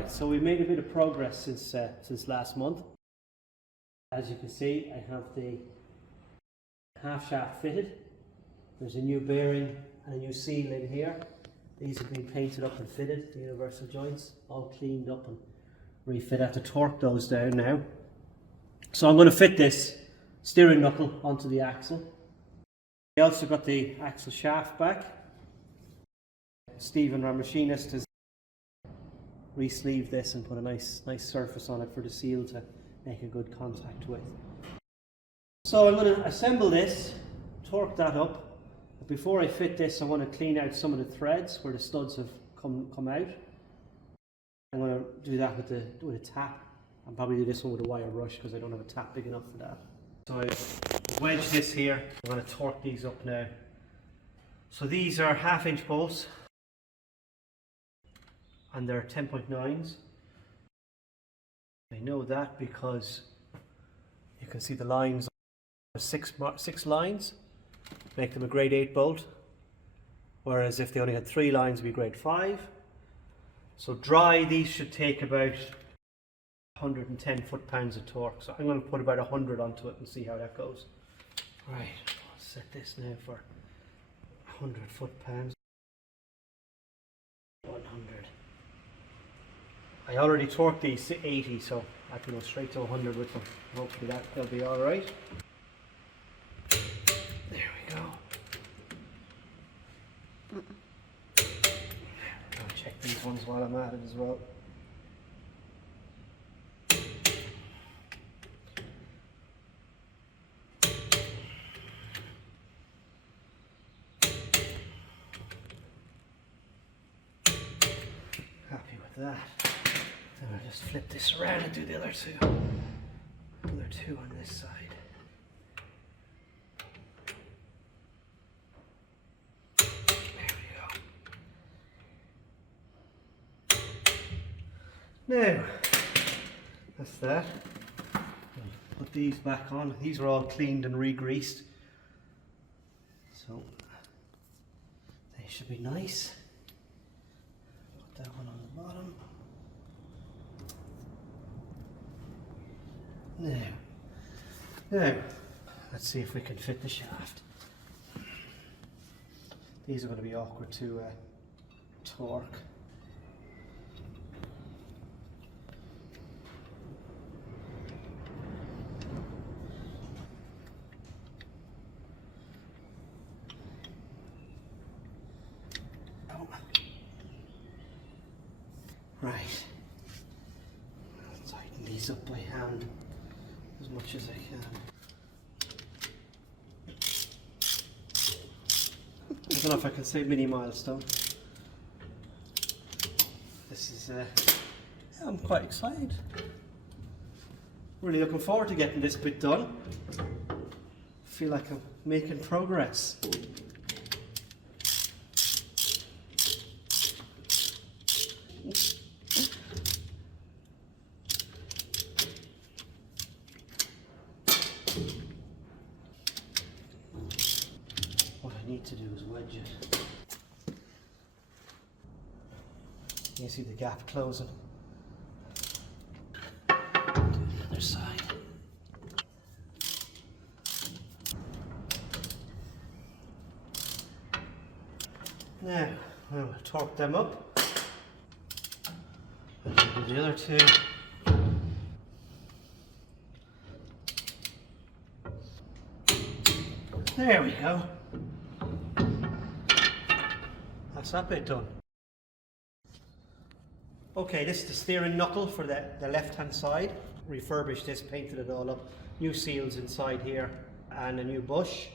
Right, so we made a bit of progress since last month. As you can see, I have the half shaft fitted. There's a new bearing and a new seal in here. These have been painted up and fitted, the universal joints, all cleaned up and refit. I have to torque those down now. So I'm going to fit this steering knuckle onto the axle. I also got the axle shaft back. Stephen, our machinist, has re-sleeved this and put a nice surface on it for the seal to make a good contact with. So I'm going to assemble this, torque that up. But before I fit this, I want to clean out some of the threads where the studs have come out. I'm going to do that with a tap. I'll probably do this one with a wire brush because I don't have a tap big enough for that. So I wedge this here. I'm going to torque these up now. So these are 1/2 inch bolts and they're 10.9s. I know that because you can see the lines, six lines, make them a grade 8 bolt, whereas if they only had 3 lines, it'd be grade 5. So dry, these should take about 110 foot-pounds of torque. So I'm going to put about 100 onto it and see how that goes. Right, I'll set this now for 100 foot-pounds. 100. I already torqued these to 80, so I can go straight to 100 with them. Hopefully they'll be alright. There we go. I'll check these ones while I'm at it as well. Happy with that. Then I'll just flip this around and do the other two. Other two on this side. Now, that's that. I'll put these back on. These are all cleaned and re-greased, so they should be nice. Put that one on the bottom. Now, let's see if we can fit the shaft. These are going to be awkward to torque. Right, I'll tighten these up by hand as much as I can. I don't know if I can say mini milestone. This is, I'm quite excited. Really looking forward to getting this bit done. Feel like I'm making progress. What I need to do is wedge it. You see the gap closing. Do the other side. Now, we'll torque them up. And do the other two. There we go. That's that bit done. Okay, this is the steering knuckle for the left-hand side. Refurbished this, painted it all up. New seals inside here and a new bush.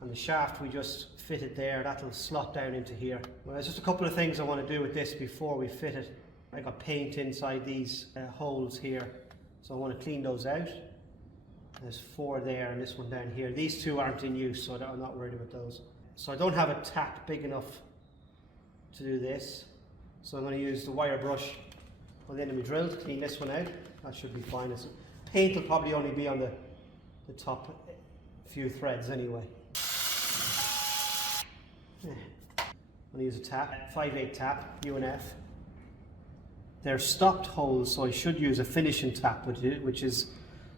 And the shaft we just fitted there, that'll slot down into here. Well, there's just a couple of things I want to do with this before we fit it. I got paint inside these holes here, so I want to clean those out. There's 4 there and this one down here. These 2 aren't in use, so I'm not worried about those. So I don't have a tap big enough to do this. So I'm going to use the wire brush on the end of my drill to clean this one out. That should be fine. Paint will probably only be on the top few threads anyway. Yeah. I'm going to use a tap, 5/8 tap, U and F. They're stopped holes, so I should use a finishing tap, which is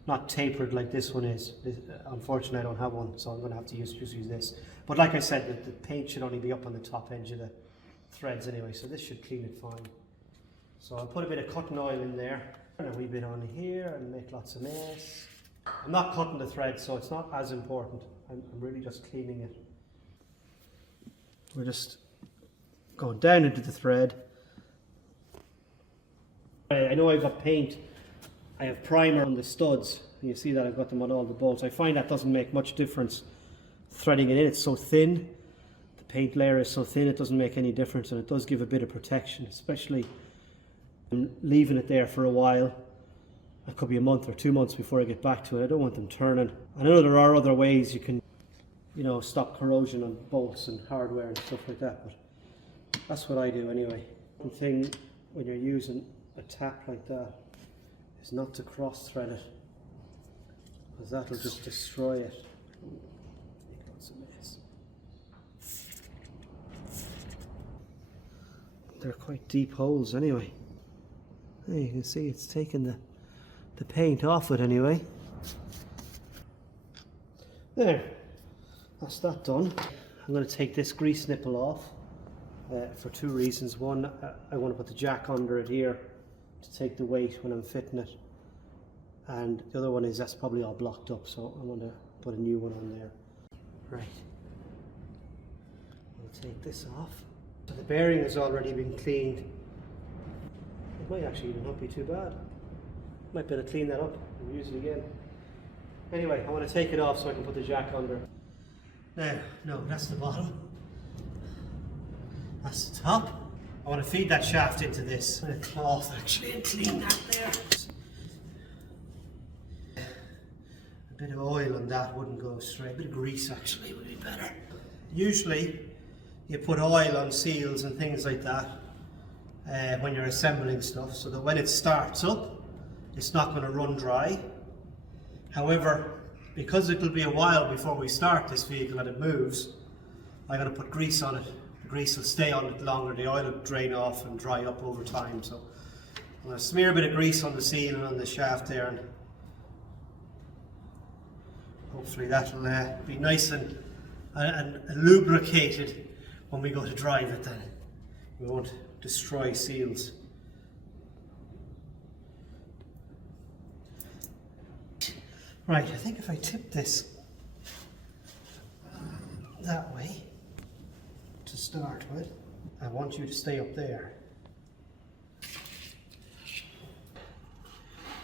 not tapered like this one is. Unfortunately, I don't have one, so I'm going to have to use this. But like I said, the paint should only be up on the top edge of the threads anyway, so this should clean it fine. So I'll put a bit of cutting oil in there, and a wee bit on here, and make lots of mess. I'm not cutting the thread, so it's not as important. I'm really just cleaning it. We're just going down into the thread. I know I've got paint. I have primer on the studs. You see that I've got them on all the bolts. I find that doesn't make much difference threading it in. It's so thin. The paint layer is so thin it doesn't make any difference, and it does give a bit of protection, especially leaving it there for a while. It could be a month or 2 months before I get back to it. I don't want them turning. I know there are other ways you can, you know, stop corrosion on bolts and hardware and stuff like that, but that's what I do anyway. One thing when you're using a tap like that is not to cross thread it, because that'll just destroy it. Make lots of mess. They're quite deep holes anyway. There you can see it's taken the paint off it anyway. There, that's that done. I'm going to take this grease nipple off for two reasons. One, I want to put the jack under it here to take the weight when I'm fitting it, and the other one is that's probably all blocked up, so I'm going to put a new one on there. Right, I'll take this off. So the bearing has already been cleaned. It might actually even not be too bad. Might be able to clean that up and use it again. Anyway, I want to take it off so I can put the jack under. Now, no, that's the bottom. That's the top. I want to feed that shaft into this with a cloth actually and clean that there. A bit of oil on that wouldn't go straight. A bit of grease actually would be better. Usually you put oil on seals and things like that when you're assembling stuff, so that when it starts up it's not going to run dry. However, because it'll be a while before we start this vehicle and it moves, I'm going to put grease on it. The grease will stay on it longer, the oil will drain off and dry up over time. So I'm going to smear a bit of grease on the seal and on the shaft there, and hopefully that'll be nice and lubricated when we go to drive it. Then we won't destroy seals. Right, I think if I tip this that way to start with, I want you to stay up there.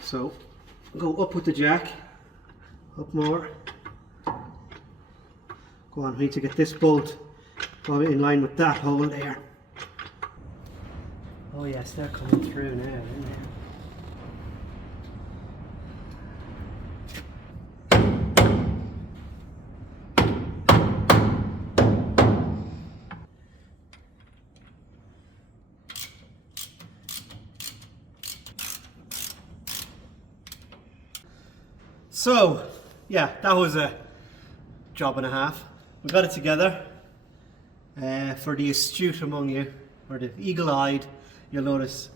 So go up with the jack, up more. Go on, we need to get this bolt in line with that hole there. Oh yes, they're coming through now, aren't they? So, yeah, that was a job and a half. We got it together. For the astute among you, or the eagle-eyed, you'll notice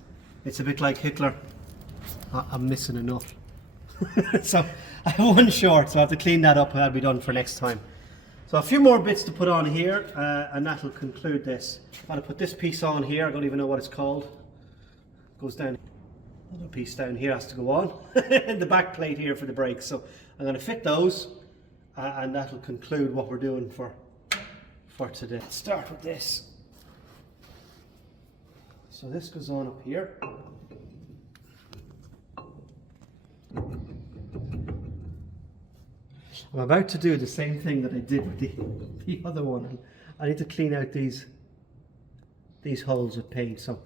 it's a bit like Hitler. I'm missing a nut. So I have one short, so I have to clean that up and that'll be done for next time. So a few more bits to put on here, and that'll conclude this. I'm going to put this piece on here. I don't even know what it's called. It goes down. Another piece down here has to go on. The back plate here for the brakes. So I'm going to fit those, and that'll conclude what we're doing for today. Let's start with this. So this goes on up here. I'm about to do the same thing that I did with the other one. I need to clean out these holes with paint. So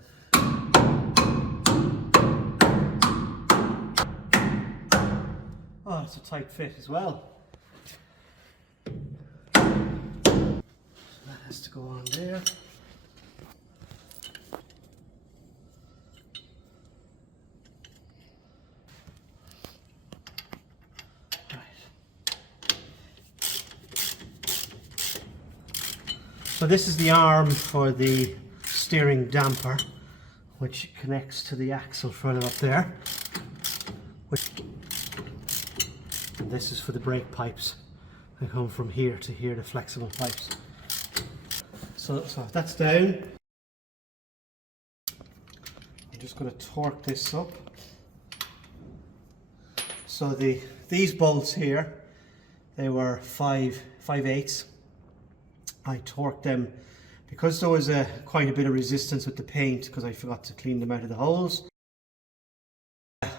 oh, it's a tight fit as well. So that has to go on there. So this is the arm for the steering damper. which connects to the axle further up there. And this is for the brake pipes. They come from here to here, the flexible pipes. So that's down. I'm just going to torque this up. So these bolts here, they were 5/8. I torqued them because there was quite a bit of resistance with the paint, because I forgot to clean them out of the holes.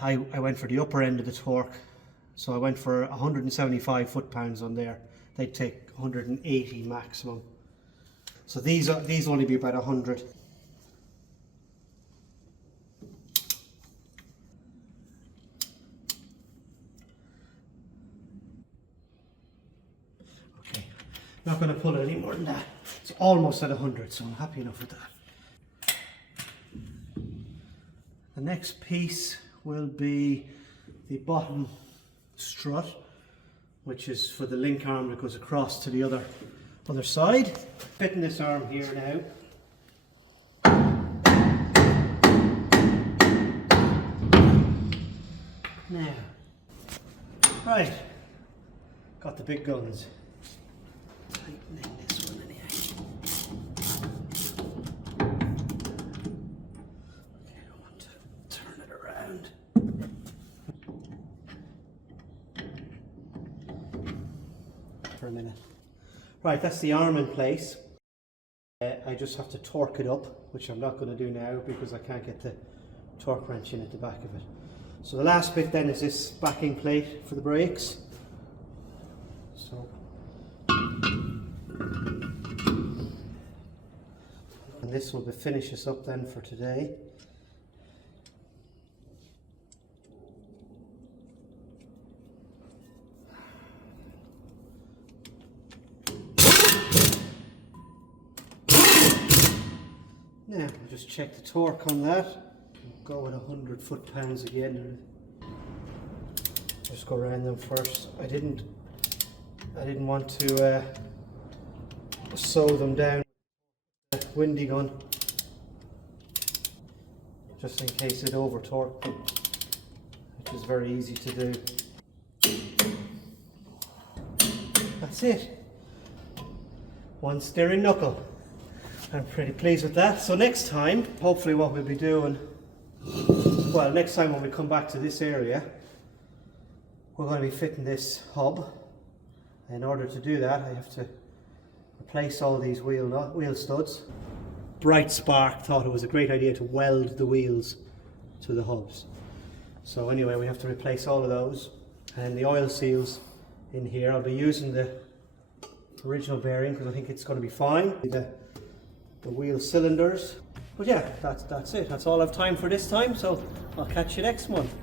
I went for the upper end of the torque, so I went for 175 foot-pounds on there. They'd take 180 maximum. So these only be about 100. Okay, not going to pull it any more than that. It's almost at 100, so I'm happy enough with that. The next piece will be the bottom strut, which is for the link arm that goes across to the other side. Fitting this arm here now. Now, right, got the big guns. Tightening this one anyhow. Okay, I want to turn it around. For a minute. Right, that's the arm in place. I just have to torque it up, which I'm not going to do now because I can't get the torque wrench in at the back of it. So the last bit then is this backing plate for the brakes. So, and this will finish us up then for today. Now, we'll just check the torque on that. Go with 100 foot-pounds again. Just go around them first. I didn't want to sew them down with a windy gun, just in case it over-torqued them, which is very easy to do. That's it. One steering knuckle. I'm pretty pleased with that. So next time, hopefully what we'll be doing, well, next time when we come back to this area, we're going to be fitting this hub. In order to do that, I have to replace all these wheel studs. Bright Spark thought it was a great idea to weld the wheels to the hubs. So anyway, we have to replace all of those. And the oil seals in here, I'll be using the original bearing because I think it's going to be fine. The wheel cylinders. But yeah, that's it. That's all I have time for this time, so I'll catch you next month.